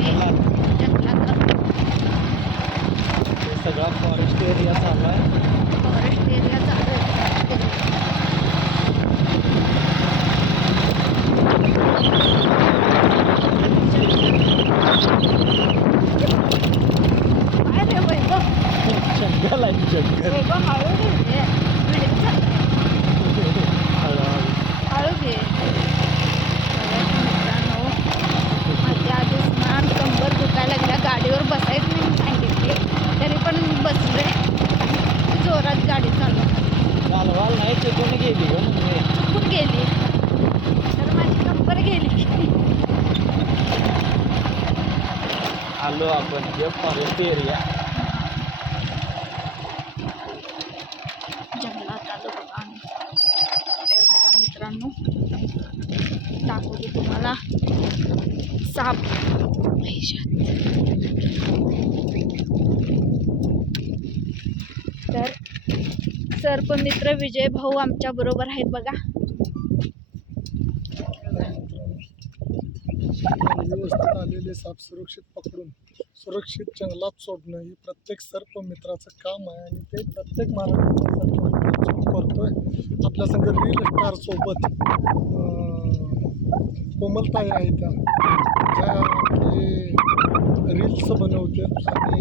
जंगलात सगळा forest area चालू आहे. फॉरेस्ट एरिया चालू आहे. काय रे वैभव, जंगल आहे जंगल. वैभव हळू घे, वेळेत चाललंय. हळू घे. मित्रांनो, माझ्या आधी स्नान कंबर दुखायला लागल्या. गाडीवर बसायच नाही सांगितले तरी पण बसलोय. जोरात गाडी चालवाल नाही चुकून गेली ग मम्मी. चुकून गेली तर माझी कंबर गेली. आलो आपण जे फॉरेस्ट एरिया. जंगलात आलो बघा आम्ही. तर बघा मित्रांनो, दाखवते तुम्हाला साप. तर सर्पमित्र विजय भाऊ आमच्या बरोबर आहेत बघा. व्यवस्थित आलेले साप सुरक्षित पकडून सुरक्षित जंगलात सोडणं हे प्रत्येक सर्प मित्राचं काम आहे आणि ते प्रत्येक महाराष्ट्रात करतोय. आपल्या संग रील स्टार सोबत कोमलताई आहे त्या, ज्या की रील्स बनवते आणि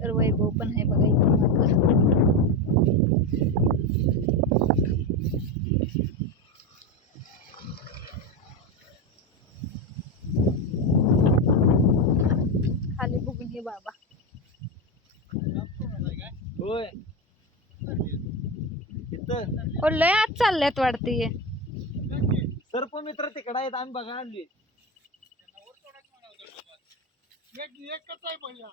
तर वैभव पण आहे बघा इथं मागं. खाली बघून हे बाबा. होय इथं ओ लय आत चालल्यात वाटते. सर्प मित्र तिकडे आहेत. आम्ही बघा आणली. एकच आहे भैया.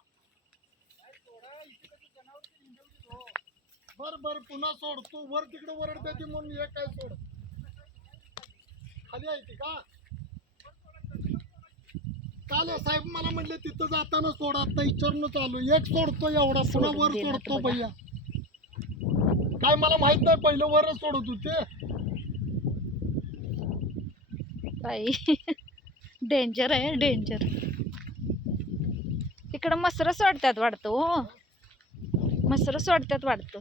बर बर पुन्हा सोड. तू वर तिकडे वरडते म्हणून एक काय सोड. खाली आहे ती का? काल साहेब मला म्हणले तिथं जाताना सोड. आता विचारून चालू एक सोडतो एवढा पुन्हा वर सोडतो भैया. काय मला माहित नाही, पहिलं वर सोडत होते. बाई डेंजर आहे डेंजर. इकडं मसर सोडतात वाटतं. हो मसर सोडतात वाटतं.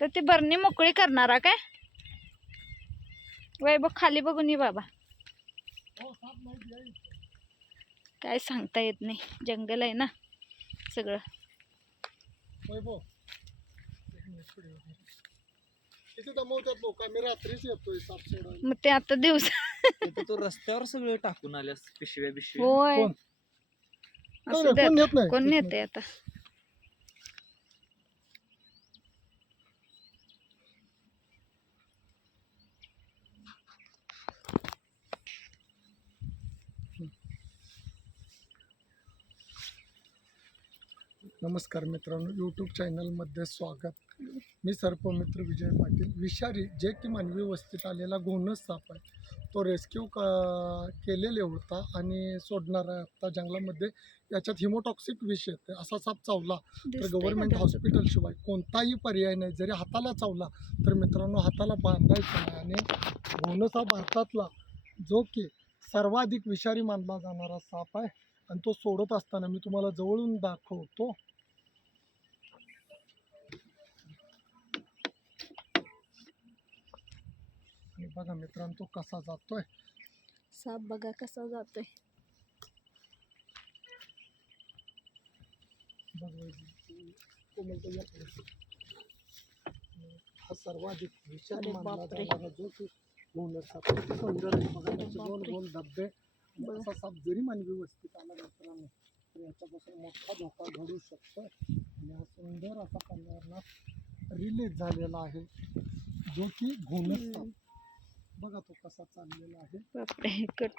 तर ती बरणी मोकळी करणारा काय वैभव? खाली बघून ये बाबा. काय सांगता येत नाही, जंगल आहे ना सगळं. किती दमवतात लोक. आम्ही रात्रीच येतोय साप सोडायला. मग ते आता दिवस इथं तू रस्त्यावर सगळे टाकून आल्यास पिशव्या बिशव्या. होय कोण? असू कोण द्यात. नेत नाही? कोण नेते आता. नमस्कार मित्रांनो, यूट्यूब चॅनलमध्ये स्वागत. मी सर्पमित्र विजय पाटील. विषारी जे की मानवी वस्तीत आलेला घोणस साप आहे, तो रेस्क्यू केलेले होता आणि सोडणार आहे आत्ता जंगलामध्ये. याच्यात हिमोटॉक्सिक विष येते. असा साप चावला तर दिसतंय गव्हर्नमेंट का हॉस्पिटलशिवाय कोणताही पर्याय नाही. जरी हाताला चावला तर मित्रांनो हाताला बांधायचं नाही. आणि घोणस हा भारतातला जो की सर्वाधिक विषारी मानला जाणारा साप आहे. आणि तो सोडत असताना मी तुम्हाला जवळून दाखवतो. आणि बघा मित्रांनो तो कसा जातोय. साप बघा कसा जातोय. हा सर्वाधिक विषारी अरे मानला बापरे. जाणारा जो की घोणस साप. किती सुंदर आहे बघा, त्याचे गोल गोल धब्बे. असा साप जरी मानवी वस्तीत आला मित्रांनो तर याच्यापासून मोठा धोका घडू शकतो. आणि हा सुंदर असा पर्यावरणात रिलीज झालेला आहे जो की घोणस साप. बघा तो कसा चाललेला आहे. बापरे कट